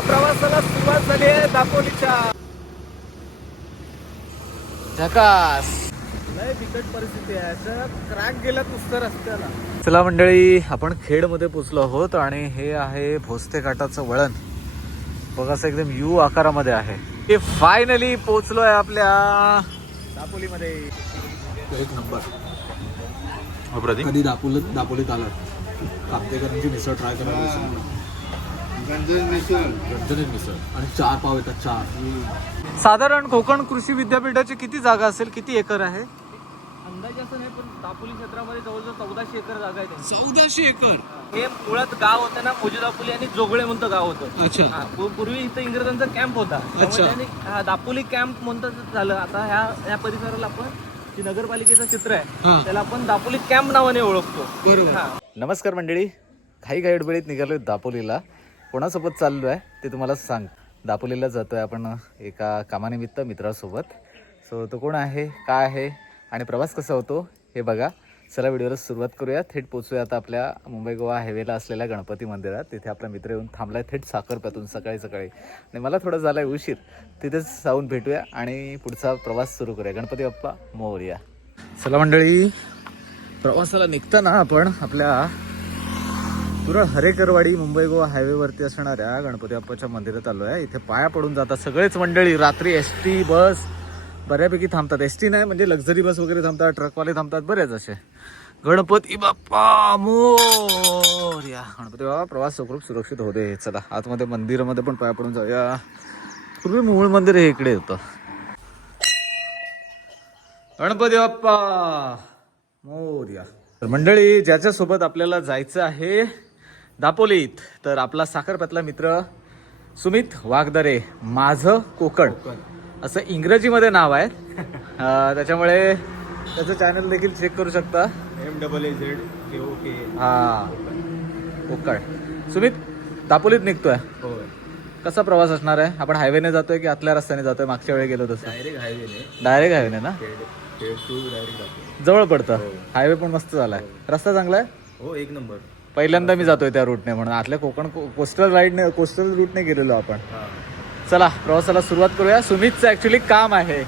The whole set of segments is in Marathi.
प्रवासाला सुरुवात झाली आहे दापोलीच्या. झकास. लय बिकट परिस्थिती आहे, सर क्रॅक गेला नुसतं रस्त्याला. चला मंडळी, आपण खेडमध्ये पोहोचलो आहोत आणि हे आहे भोसते घाटाचं वळण. बघा असं एकदम यू आकारामध्ये आहे. हे फायनली पोहोचलोय आपल्या दापोलीमध्ये. एक नंबर. कधी दापोलीत आला कापतेकरांची मिसळ ट्राय करायला. गंजनीत मिसळ आणि 4 पाव येतात 4. साधारण कोकण कृषी विद्यापीठाची किती जागा असेल, किती एकर आहे अंदाजे असं नाही, पण दापोली क्षेत्रामध्ये जवळजवळ 1400 एकर जागा आहे. 1400 एकर. हे मुळात गाव होतं ना, मोजी दापोली आणि जोगळे म्हणतं गाव होतं. अच्छा. पूर्वी इथं इंग्रजांचा कॅम्प होता. त्याने दापोली कॅम्प म्हणतात झालं. आता ह्या परिसराला आपण जी नगरपालिकेचं चित्र आहे त्याला आपण दापोली कॅम्प नावाने ओळखतो. बरोबर. नमस्कार मंडळी, घाई गडबडीत निघालोय दापोलीला. कोणासोबत चाललो आहे ते तुम्हाला सांग. दापोलीला जातोय आपण एका कामानिमित्त मित्रासोबत. सो तो कोण आहे, काय आहे आणि प्रवास कसा होतो हे बघा. चला व्हिडिओला सुरुवात करूया. थेट पोचूया आता आपल्या मुंबई गोवा हायवेला असलेल्या गणपती मंदिरात. तिथे आपला मित्र येऊन थांबलाय थेट साखरप्यातून सकाळी सकाळी, आणि मला थोडं झालाय उशीर. तिथेच जाऊन भेटूया आणि पुढचा प्रवास सुरू करूया. गणपती बाप्पा मोरया. चला मंडळी, प्रवासाला निघताना आपण आपल्या पुरा हरेकरवाडी मुंबई गोवा हायवेवरती असणाऱ्या गणपती बाप्पाच्या मंदिरात आलो आहे. इथे पाया पडून जातात सगळेच मंडळी. रात्री एसटी बस बऱ्यापैकी थांबतात. एसटी नाही म्हणजे लक्झरी बस वगैरे थांबतात, ट्रकवाले थांबतात, बरेच असे. गणपती बाप्पा मोरया. गणपती बाप्पा प्रवास सुरक्षित होते. चला आतमध्ये मंदिरामध्ये पण पाया पडून जाऊया. पूर्वी मूळ मंदिर हे इकडे होतं. गणपती बाप्पा मोरया. तर मंडळी, ज्याच्यासोबत आपल्याला जायचं आहे दापोलीत, तर आपला साखरपतला मित्र सुमित वाघदरे. माझं कोकण असं इंग्रजीमध्ये नाव आहे. त्याच्यामुळे त्याचं चॅनल देखील चेक करू शकता. MAAZKOK. हा, कोकण. सुमित दापोलीत निघतोय. कसा प्रवास असणार आहे? आपण हायवेने जातोय की आतल्या रस्त्याने जातोय? मागच्या वेळी गेलो तसं डायरेक्ट हायवेने ना. जवळ पडतं. हायवे पण मस्त झालाय. रस्ता चांगला आहे. हो, एक नंबर. पहिल्यांदा मी जातोय त्या रूटने, म्हणून आतल्या कोकण कोस्टल रूटने गेलेलो आपण. चला प्रवासाला सुरुवात करूया. सुमितचं ऍक्च्युली काम आहे.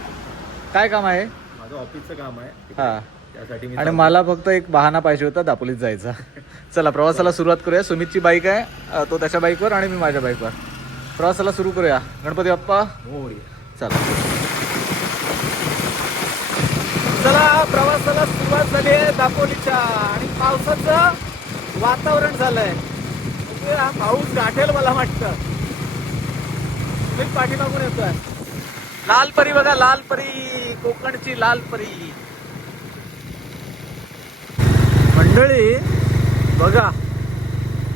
काय काम आहे? माझं ऑफिसचं काम आहे. हा, त्यासाठी आणि मला फक्त एक बहाणा पाहिजे होता दापोलीत जायचा. चला प्रवासाला सुरुवात करूया. सुमितची बाईक आहे, तो त्याच्या बाईकवर आणि मी माझ्या बाईकवर. प्रवासाला सुरू करूया. गणपती बाप्पा चला. चला प्रवासाला सुरुवात झाली आहे दापोलीच्या, आणि पावसाचं वातावरण झालंय. हा पाऊस गाठेल मला वाटतं. पाठीमागून येतोय. लाल परी बघा, लाल परी, कोकणची लाल परी. मंडळी बघा,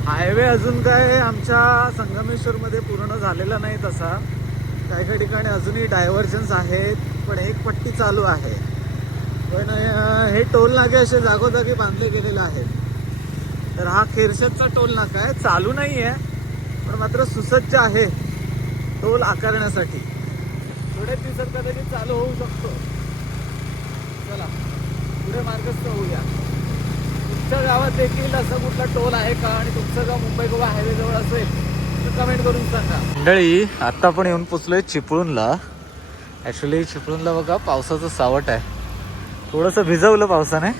हायवे अजून काय आमच्या संगमेश्वर मध्ये पूर्ण झालेला नाही तसा. काही काही ठिकाणी अजूनही डायव्हर्जन्स आहेत, पण एक पट्टी चालू आहे. पण हे टोल नाके असे जागोजागी बांधले गेलेले आहेत. तर हा खेरशदचा टोल नाका आहे, चालू नाही आहे पण मात्र सुसज्ज आहे टोल आकारण्यासाठी. थोड्या दिवसात कदाचित चालू होऊ शकतो. चला पुढे मार्गस्थ होऊया. तुमच्या गावात देखील असं कुठला टोल आहे का, आणि तुमचं गाव मुंबई गोवा हायवे जवळ असेल तर कमेंट करून सांगा. मंडळी, आता आपण येऊन पोचलोय चिपळूणला. ॲक्च्युली चिपळूणला बघा पावसाचं सावट आहे. थोडंसं भिजवलं पावसाने.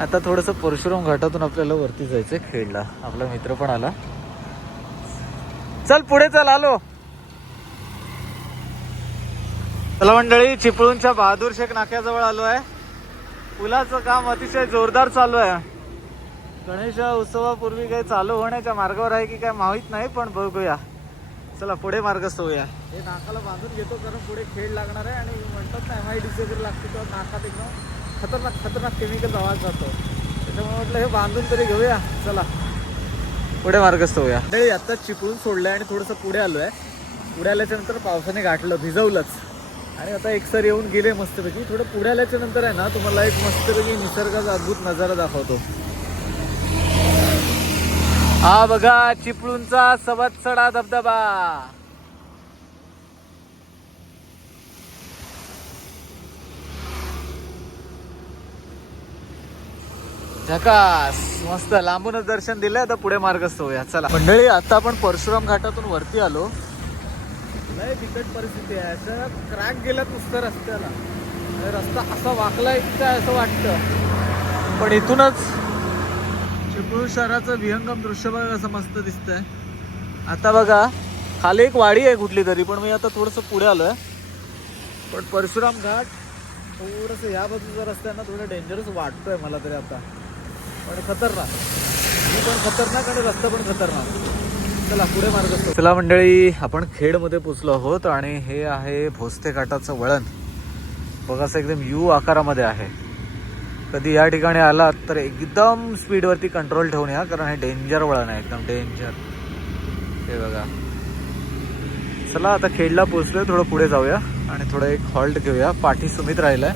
आता थोडंसं परशुराम घाटातून आपल्याला वरती जायचंय खेडला. आपला मित्र पण आला. चल पुढे चल. आलो. चला मंडळी, चिपळूणच्या बहादूर शेख नाक्याजवळ आलो आहे. पुलाचं काम अतिशय जोरदार चालू आहे. गणेश उत्सवापूर्वी काही चालू होण्याच्या मार्गावर आहे की काय माहित नाही, पण बघूया. चला पुढे मार्गस्थ होऊया. हे नाकाला बांधून घेतो कारण पुढे खेड लागणार आहे, आणि म्हणतात ना MIDC वगैरे लागते तेव्हा नाकात एकदम खतरनाक केमिकल आवाज जातो. त्याच्यामुळे म्हटलं हे बांधून तरी घेऊया. चला पुढे मार्गस्थ होऊया. मंडळी, आता चिपळूण सोडलंय आणि थोडंसं पुढे आलोय. पुढे आल्याच्या नंतर पावसाने गाठलं, भिजवलंच, आणि आता एकसर येऊन गेले मस्तपैकी. थोडं पुढे आल्याच्या नंतर आहे ना, तुम्हाला एक मस्तपैकी निसर्गाचा अद्भुत नजारा दाखवतो. हा बघा, चिपळूणचा सवत्सडा धबधबा. झकास मस्त लांबूनच दर्शन दिलं. आता पुढे मार्गस्थ होऊया. चला मंडळी, आता आपण परशुराम घाटातून वरती आलो. लय बिकट परिस्थिती आहे. असं क्रॅक गेला नुसतं रस्त्याला. रस्ता असा वाकलाय काय असं वाटतं. पण इथूनच चिपळूण शहराचं विहंगम दृश्य बघा कसं मस्त दिसतंय. आता बघा खाली एक वाडी आहे कुठली तरी, पण मी आता थोडंसं पुढे आलोय. पण परशुराम घाट थोडंसं या बाजूचा रस्ता आहे ना, थोडं डेंजरस वाटतोय मला तरी आता. पण खतरनाक, मी पण खतरनाक आणि रस्ता पण खतरनाक. चला पुढे मार्ग. चला मंडळी, आपण खेडमध्ये पोचलो आहोत आणि हे आहे भोसते घाटाचं वळण. बघा असं एकदम यू आकारामध्ये आहे. कधी या ठिकाणी आलात तर एकदम स्पीडवरती कंट्रोल ठेवून या, कारण हे डेंजर वळण आहे, एकदम डेंजर. हे बघा. चला आता खेडला पोचलोय, थोडं पुढे जाऊया आणि थोडं एक हॉल्ट घेऊया. पाठी सुमित राहिलाय,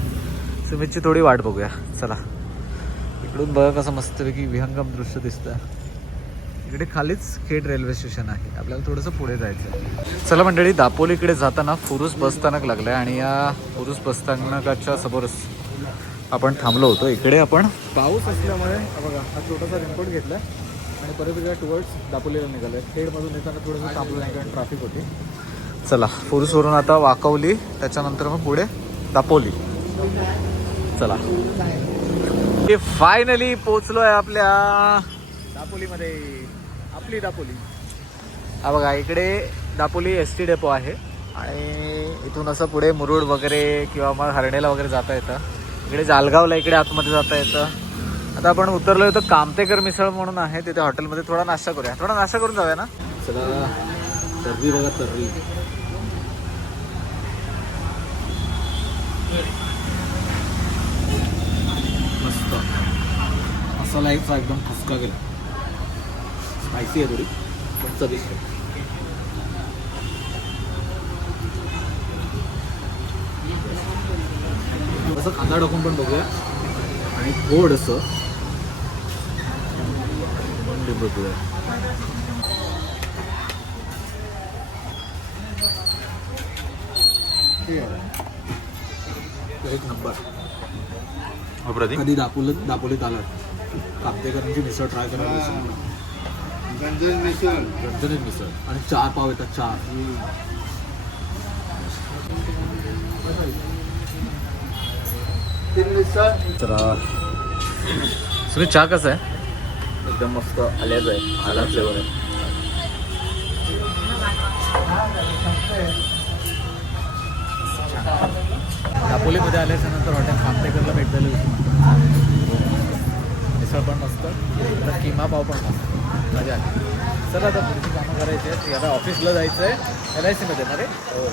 सुमितची थोडी वाट बघूया. चला इकडून बघा कसं मस्तपैकी विहंगम दृश्य दिसतंय. इकडे खालीच खेड रेल्वे स्टेशन आहे. आपल्याला थोडंसं पुढे जायचं आहे. चला मंडळी, दापोलीकडे जाताना फुरुस बसस्थानक लागलं आहे आणि या फुरुस बसस्थानकाच्या समोरच आपण थांबलो होतो. इकडे आपण पाऊस असल्यामुळे बघा हा छोटासा रेनकोट घेतला आणि परत इकडे टुवर्ड्स दापोलीला निघालो आहे. खेडमधून येताना थोडंसं थांबलो नाही कारण ट्रॅफिक होती. चला फुरुसवरून आता वाकवली, त्याच्यानंतर मग पुढे दापोली. चला फायनली पोचलो आहे आपल्या दापोलीमध्ये. आपली दापोली. हा बघा इकडे दापोली एस टी डेपो आहे आणि इथून असं पुढे मुरुड वगैरे किंवा मग हर्णेला वगैरे जाता येतं. इकडे जालगावला इकडे आतमध्ये जाता येतं. आता आपण उतरलोय तर कामतेकर मिसळ म्हणून आहे, तिथे हॉटेलमध्ये थोडा नाश्ता करूया. थोडा नाश्ता करून जाऊया ना. चला तर्री बघा, तर्री मस्त. मसाला एकदम ठसका गेला. स्पायसी आहे थोडी, पण चविष्ट. असं कांदा टाकून पण बघूया आणि थोडंसं बघूया. एक नंबर. कधी दापोलीत आला कामतेकरांची मिसळ ट्राय करायला. झणझणीत मिसळ आणि 4 पाव येतात. 4 चला सुमित, चहा कसं आहे? एकदम मस्त आल्याचं आहे. आला फ्लेवर आहे. दापोलीमध्ये आल्याच्या नंतर हॉटेल कामतेकरला भेट झाली होती. मिसळ पण मस्त, आता किमा पाव पण मस्त, मजा आली. चला आता पुढची कामं करायची आहेत. आता ऑफिसला जायचं आहे. LIC मध्ये ना रे. हो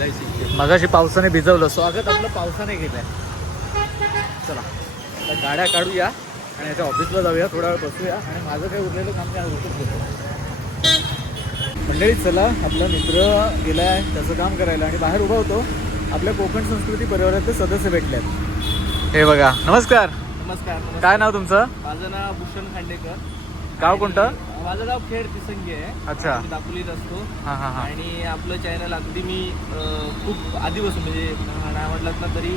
LIC. मगाशी पावसाने भिजवलं, स्वागत आपलं पावसाने केलं आहे. चला आता गाड्या काढूया आणि याच्या ऑफिसला जाऊया, थोडा वेळ बसूया आणि माझं काही उरलेलं काम त्या होतच घेतो. मंडळी चला, आपला मित्र गेला आहे त्याचं काम करायला आणि बाहेर उभा होतो. आपल्या कोकण संस्कृती परिवारातले सदस्य भेटले आहेत. हे बघा. नमस्कार. नमस्कार. काय नाव तुमचं? माझं नाव भूषण खांडेकर. गाव कोणतं? माझं गाव खेड तिसंगी आहे. अच्छा. आम्ही दापोलीत असतो. हां हां हां. आणि आपलं चॅनल अगदी मी खूप आधीपासून म्हणजे नाही म्हटलं ना तरी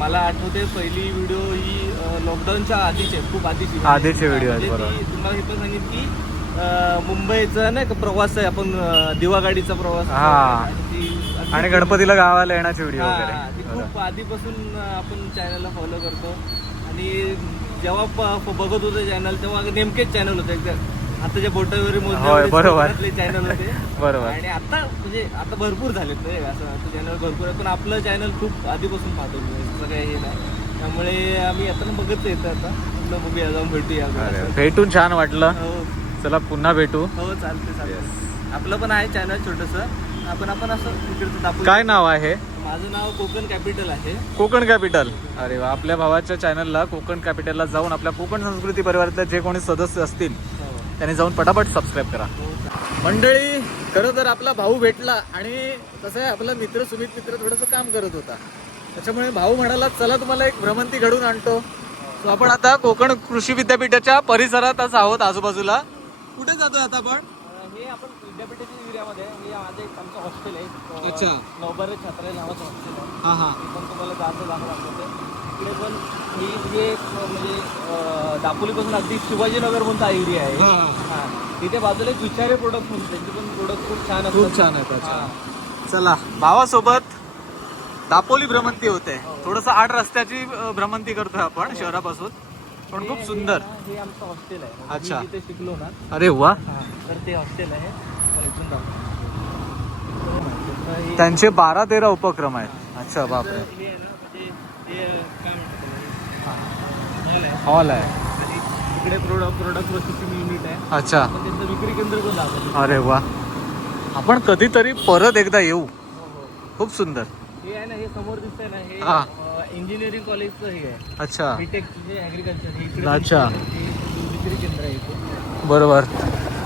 मला आठवते पहिली व्हिडिओ ही लॉकडाऊनच्या आधीचे, खूप आधीचे व्हिडिओ आहेत. बरोबर. तुम्हाला हे पण सांगितलं की मुंबईचा नाही का प्रवास आहे, आपण दिवागाडीचा प्रवास. आणि गणपतीला गावाला येण्याचे व्हिडिओ वगैरे. ती खूप आधीपासून आपण चॅनलला फॉलो करतो. आणि जेव्हा बघत होतो चॅनल तेव्हा नेमकेच चॅनल होते एकदम आताच्या बोटावर मोजण्याचे चॅनल होते. बरोबर. आणि आता म्हणजे आता भरपूर झालेत असं चॅनल भरपूर आहे, पण आपलं चॅनल खूप आधीपासून पाहतो असं काही हे नाही. त्यामुळे आम्ही आता बघत येतं. आता आपलं बघूया, जाऊन भेटूया. भेटून छान वाटलं. हो चला पुन्हा भेटू. हो चालते. आपलं पण आहे चॅनल छोटंसं. आपण असं तिकडचं दाखवू. काय नाव आहे? माझं नाव कोकण कॅपिटल आहे. कोकण कॅपिटल. अरे वा. आपल्या भावाच्या चॅनलला कोकण कॅपिटलला जाऊन आपल्या कोकण संस्कृती परिवारातले जे कोणी सदस्य असतील त्यांनी जाऊन पटापट सबस्क्राईब करा. मंडळी खरं तर आपला भाऊ भेटला आणि कसं आहे, आपला मित्र सुमित मित्र थोडंसं काम करत होता, त्याच्यामुळे भाऊ म्हणाला चला तुम्हाला एक भ्रमंती घडून आणतो. सो आपण आता कोकण कृषी विद्यापीठाच्या परिसरातच आहोत, आजूबाजूला. कुठे जातोय आता आपण? हे आपण विद्यापीठाच्या एरियामध्ये हे माझं एक आमचं हॉस्टेल आहे. अच्छा. नवबारे छात्रालय नावाचं हॉस्टेल आहे. हां हां. पण तुम्हाला जायचं दाखवते. इकडे पण ही एक म्हणजे दापोलीपासून अगदी शिवाजीनगर म्हणता एरिया आहे. हा तिथे बाजूला एक विचारे प्रोडक्ट म्हणून त्यांचे पण प्रोडक्ट खूप छान असतात. खूप छान आहेत. अच्छा. हा. चला भावासोबत दापोली भ्रमंती होते. थोडस 8 रस्त्याची भ्रमंती करतोय आपण शहरापासून, पण खूप सुंदर. हे आमचं हॉस्टेल आहे. अच्छा. मी जिथे शिकलो ना, अरे वा. तर ते हॉस्टेल आहे. तर इथून दाखवतो. तर हे- त्यांचे 12-13 उपक्रम आहेत. अच्छा बापरे. हे आहे ना, म्हणजे हे काय म्हणतात हॉल आहे. हॉल आहे. आणि इकडे प्रोडक्ट प्रोसेसिंग युनिट आहे. अच्छा. पण त्यांचं विक्री केंद्र पण दाखवतो. अरे वा. आपण कधीतरी परत एकदा येऊ. हो, हो. खूप सुंदर. हे आहे ना, हे समोर दिसतंय ना, हा. हे इंजिनिअरिंग कॉलेजचं हे आहे. अच्छा. बीटेक जे ॲग्रिकल्चर हे इकडे अच्छा. हे विक्री केंद्र आहे इथे. बरोबर.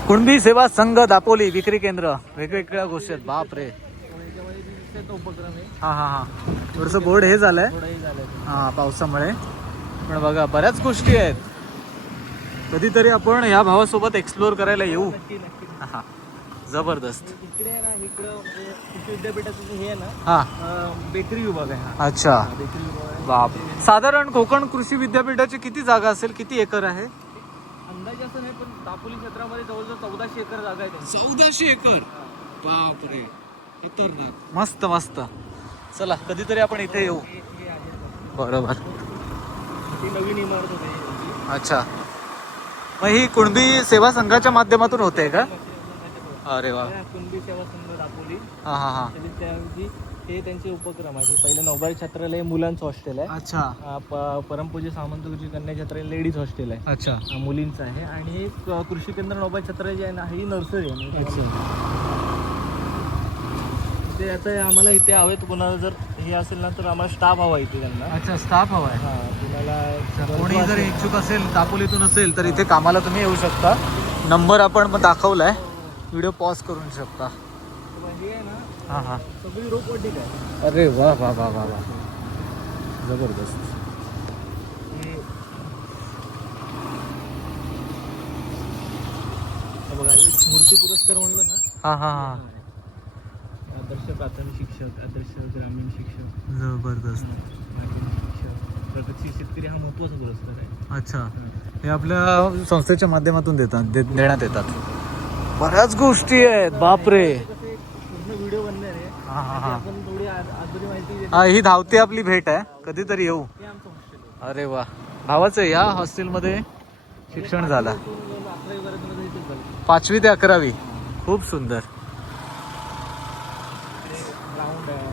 कुणबी सेवा संघ दापोली विक्री केंद्र, वेगवेगळ्या गोष्टी आहेत. बापरे. याच्यामध्ये जे दिसतंय तो उपक्रम आहे. हा हा हा. थोडंसं बोर्ड हे झालंय थोडंही झालं. हा पावसामुळे, पण बघा बऱ्याच गोष्टी आहेत. कधीतरी आपण या भावासोबत एक्सप्लोअर करायला येऊ. नक्की नक्की. हा. जबरदस्त. इकडे आहे ना, इकडं म्हणजे कृषी विद्यापीठाचं जे हे आहे ना, हा. बेकरी विभाग आहे हा. अच्छा. बेकरी विभाग आहे. बाप. साधारण कोकण कृषी विद्यापीठाची किती जागा असेल, किती एकर आहे? अंदाजे असं नाही, पण दापोली क्षेत्रामध्ये जवळजवळ 1400 एकर जागा आहे त्यांची. 1400 एकर. बापरे. खतरनाक. मस्त मस्त. चला कधीतरी आपण इथे येऊ. हे आहे. बरोबर. ती नवीन इमारत होती त्यांची. अच्छा. मग ही कुणबी सेवा संघाच्या माध्यमातून होते का? अरे वा. कुणबी सेवा संघ दापोली. हा हा हा. त्याऐवजी हे त्यांचे उपक्रम आहे. पहिलं नवबारी छात्रालय मुलांचं हॉस्टेल आहे. अच्छा. परमपूज्य सामंतजी कन्या छात्रालय लेडीज हॉस्टेल आहे. अच्छा. मुलींचं आहे. आणि एक कृषी केंद्र नवबारी छात्रालय जे आहे ना, ही नर्सरी आहे. ते आता आम्हाला इथे हवेत. कोणाला जर हे असेल ना, तर आम्हाला स्टाफ हवा इथे त्यांना. अच्छा. स्टाफ हवा आहे. हा, कुणाला कोणी जर इच्छुक असेल दापोलीतून असेल तर इथे कामाला तुम्ही येऊ शकता. नंबर आपण मग दाखवलाय, व्हिडिओ पॉज करून शकता. हे आहे ना, हा हा. सगळी रोपवाटिका आहे. अरे वा वा वा वा वा. जबरदस्त. हे बघा, हे स्मृती पुरस्कार म्हणलं ना, हा हा हा. आदर्श प्राथमिक शिक्षक, आदर्श ग्रामीण शिक्षक, जबरदस्त. माध्यमिक शिक्षक, प्रगतशील शेतकरी हा महत्त्वाचा पुरस्कार आहे. अच्छा. हे आपल्या संस्थेच्या माध्यमातून देण्यात येतात. बऱ्याच गोष्टी आहेत. बापरे. कसं एक पूर्ण व्हिडिओ बनणार आहे. हा हा हा. आपण थोडी आधुरी माहिती देतो. हा ही धावती आपली भेट आहे. कधीतरी येऊ. हे आमचं हॉस्टेल आहे. अरे वा. भावाचं या हॉस्टेलमध्ये शिक्षण झालं. 11वी पर्यंत इथेच झालं. 5वी ते 11वी. खूप सुंदर. ग्राउंड आहे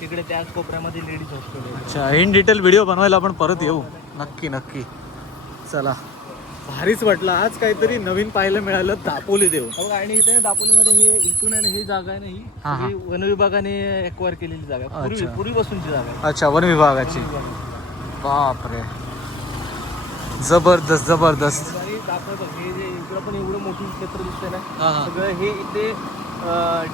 तिकडे, त्याच कोपऱ्यामध्ये लेडीज हॉस्टेल आहे. अच्छा. इन डिटेल व्हिडिओ बनवायला आपण परत येऊ. नक्की नक्की. चला. भारीच वाटलं आज, काहीतरी नवीन पाहायला मिळालं. दापोली देऊ. हो. आणि इथे दापोलीमध्ये हे इथून आहे ना, ही जागा आहे ना, ही हा, हा. सगळी वन विभागाने एक्वायर केलेली जागा आहे. अच्छा. पूर्वीपासूनची जागा आहे. अच्छा. वन विभागाची. बापरे. जबरदस्त जबरदस्त. आणि दाखवतो हे जे इकडं पण एवढं मोठं क्षेत्र दिसतंय ना, हा, हा. सगळं हे इथे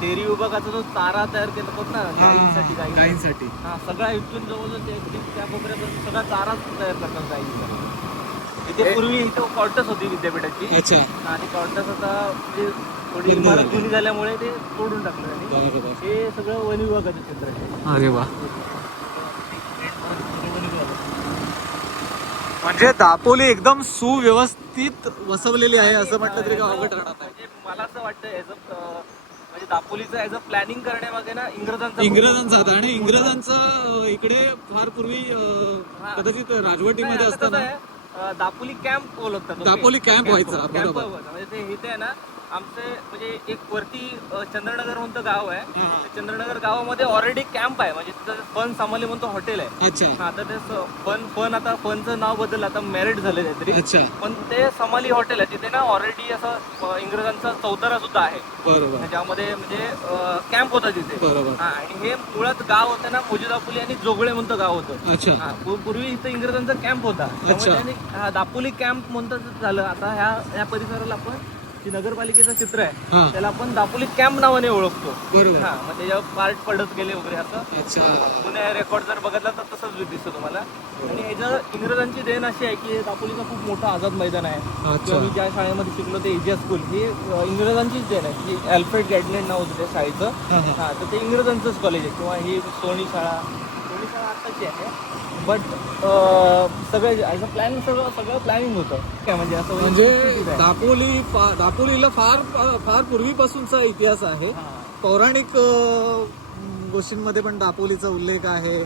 डेअरी विभागाचा जो चारा तयार केला होता ना, गाईंसाठी गाईंसाठी. हा, सगळा इथून जवळजवळ त्या कोपऱ्यापासून सगळा चाराच तयार करतात गाईंचा. इथे पूर्वी इथे क्वार्टर्स होती विद्यापीठाची. अच्छा. आणि क्वार्टर्स आता म्हणजे थोडी इमारत जुनी झाल्यामुळे ते तोडून टाकलं त्यांनी. बरोबर. हे सगळं वन विभागाचं क्षेत्र आहे. अरे वा. वन विभाग. म्हणजे दापोली एकदम सुव्यवस्थित वसवलेली आहे असं म्हटलं तरी काय अवघड राहणार नाही. म्हणजे मला असं वाटतं म्हणजे दापोलीचं ॲज अ प्लॅनिंग करण्यामागे ना इंग्रजांचा इंग्रजांचा आणि इंग्रजांचं इकडे फार पूर्वी कदाचित राजवटीमध्ये असताना दापोली कॅम्प ओळखतात. दापोली कॅम्प व्हायचा. बरोबर. म्हणजे ते इथे आहे ना, आमचे म्हणजे एक वरती चंद्रनगर म्हणतं गाव आहे. त्या चंद्रनगर गावामध्ये ऑलरेडी कॅम्प आहे. म्हणजे तिथं फन सामाली म्हणतो हॉटेल आहे. अच्छा. हा, तर ते फन आता फनचं नाव बदललं, आता मॅरिट झालं काहीतरी. अच्छा. पण ते समाली हॉटेल आहे. तिथे ना ऑलरेडी असं इंग्रजांचा चौतारा सुद्धा आहे. बरोबर. ज्यामध्ये म्हणजे कॅम्प होता तिथे. बरोबर. हा, आणि हे मुळात गाव होतं ना, मोजी दापोली आणि जोगळे म्हणतं गाव होतं. अच्छा. हा, पूर्वी इथं इंग्रजांचा कॅम्प होता. त्यामुळे त्यांनी दापोली कॅम्प म्हणतात झालं. आता ह्या परिसराला आपण जी नगरपालिकेचं चित्र आहे त्याला आपण दापोली कॅम्प नावाने ओळखतो. बरोबर. हा, मग त्याच्यावर पार्ट पडत गेले वगैरे असं. अच्छा. जुन्या रेकॉर्ड जर बघितला तर तसंच दिसतं तुम्हाला. आणि ह्याचं इंग्रजांची देण अशी आहे की दापोलीचं खूप मोठं आझाद मैदान आहे. किंवा मी ज्या शाळेमध्ये शिकलो ते एजिया स्कूल, हे इंग्रजांचीच देण आहे. की अल्फ्रेड गॅडलँड नाव होतं त्या शाळेचं. हा, तर ते इंग्रजांचंच कॉलेज आहे. किंवा ही सोनी शाळा आत्ताची आहे. बट सगळं असं सगळं प्लॅनिंग होतं काय म्हणजे असं म्हणजे दापोलीला फार पूर्वीपासूनचा इतिहास आहे. पौराणिक गोष्टींमध्ये पण दापोलीचा उल्लेख आहे,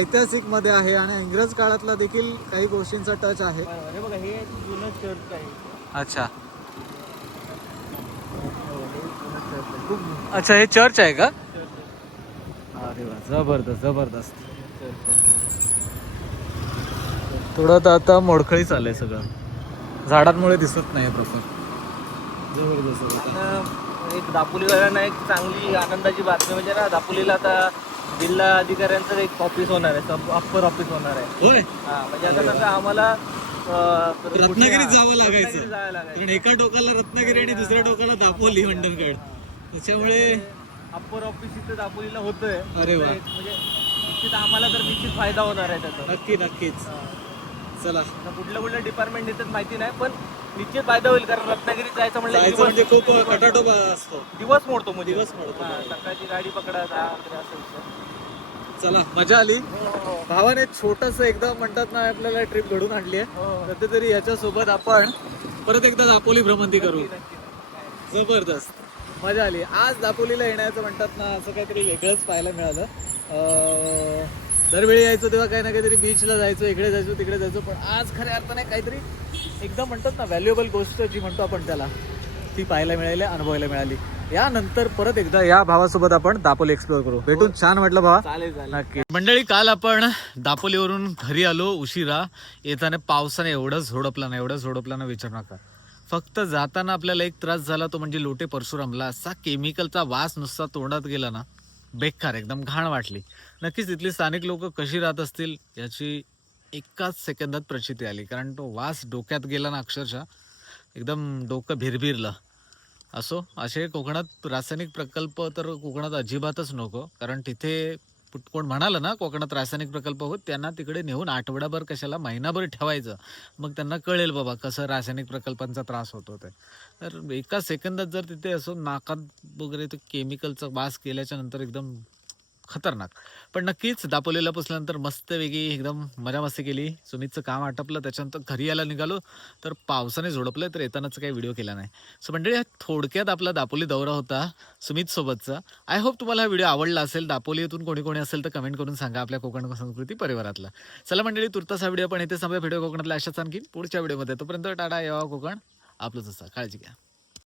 ऐतिहासिक मध्ये आहे आणि इंग्रज काळातला देखील काही गोष्टींचा टच आहे. हे बघा हे जुनं चर्च आहे. अच्छा अच्छा, हे चर्च आहे का? अरे वा, जबरदस्त जबरदस्त. थोडं तर आता मोडखळी चाललंय सगळं, झाडांमुळे दिसत नाही प्रॉपर. जबरदस्त. आता एक दापोलीवाल्यांना एक चांगली आनंदाची बातमी म्हणजे ना, दापोलीला आता जिल्हा अधिकाऱ्यांचं एक ऑफिस होणार आहे, अप्पर ऑफिस होणार आहे. होय, हा म्हणजे आता कसं आम्हाला रत्नागिरीत जावं रत्नागिरीत लागायचं. जायला लागायचं. कारण एका टोकाला रत्नागिरी आणि दुसऱ्या टोकाला दापोली मंडणगड, त्याच्यामुळे अप्पर ऑफिस इथं दापोलीला होतंय. अरे वा. म्हणजे निश्चित आम्हाला तर निश्चित फायदा होणार आहे त्याचा. नक्कीच. चला, आता कुठल्या डिपार्टमेंट येतात माहिती नाही, पण निश्चित फायदा होईल. कारण रत्नागिरीत जायचं जायचं म्हणजे खूप खटाटोपा असतो. दिवस मोडतो म्हणजे. दिवस मोडतो. हा, सकाळची गाडी पकडा जा वगैरे असं विषय. चला, मजा आली. हो. भावाने छोटस एकदम म्हणतात ना आपल्याला ट्रिप घडून आणली आहे. कधीतरी याच्यासोबत आपण परत एकदा दापोली भ्रमंती करू. जबरदस्त मजा आली. आज दापोलीला येण्याचं म्हणतात ना असं काहीतरी वेगळंच पाहायला मिळालं. दरवेळी यायचो तेव्हा काही ना काहीतरी बीचला जायचो, इकडे जायचो तिकडे जायचो, पण आज खऱ्या अर्थाने काहीतरी एकदम म्हणतात ना व्हॅल्युएबल गोष्ट जी म्हणतो आपण त्याला, ती पाहायला मिळाली, अनुभवायला मिळाली. यानंतर परत एकदा या भावासोबत आपण दापोली एक्सप्लोर करू. भेटून छान वाटलं भावा. चालेल. नक्की. मंडळी, काल आपण दापोलीवरून घरी आलो उशिरा. येताना पावसाने एवढं झोडपला ना विचार नका. फक्त जाताना आपल्याला एक त्रास झाला, तो म्हणजे लोटे परशुरामला असा केमिकलचा वास नुसता तोंडात गेला ना, बेकार, एकदम घाण वाटली. नक्कीच इथली स्थानिक लोक कशी राहत असतील याची एकाच सेकंदात प्रचिती आली. कारण तो वास डोक्यात गेला ना, अक्षरशः एकदम डोकं भिरभिरलं. असो, असे कोकणात रासायनिक प्रकल्प तर कोकणात अजिबातच नको. कारण तिथे कोण म्हणालं ना कोकणात रासायनिक प्रकल्प होत, त्यांना तिकडे नेऊन आठवड्याभर कशाला महिनाभर ठेवायचं, मग त्यांना कळेल बाबा कसं रासायनिक प्रकल्पांचा त्रास होतो ते. तर एका सेकंदात जर तिथे असं नाकात वगैरे ते केमिकलचा वास केल्याच्या नंतर एकदम खतरनाक. पण नक्कीच दापोलीला पोचल्यानंतर मस्त वेगळी एकदम मजा मस्ती केली. सुमितचं काम आटपलं, त्याच्यानंतर घरी यायला निघालो तर पावसाने झोडपलं, तर येतानाच काही व्हिडिओ केला नाही. सो मंडळी, थोडक्यात आपला दापोली दौरा होता सुमित सोबतचा. आय होप तुम्हाला हा व्हिडिओ आवडला असेल. दापोली येथून कोणी असेल तर कमेंट करून सांगा आपल्या कोकण संस्कृती परिवारातला. चला मंडळी, तुर्तास हा व्हिडिओ पण इथे संपला. व्हिडिओ कोकणातला अशाच आणखी पुढच्या व्हिडिओमध्ये. तोपर्यंत टाटा, येवा कोकण आपलंच असा. काळजी घ्या.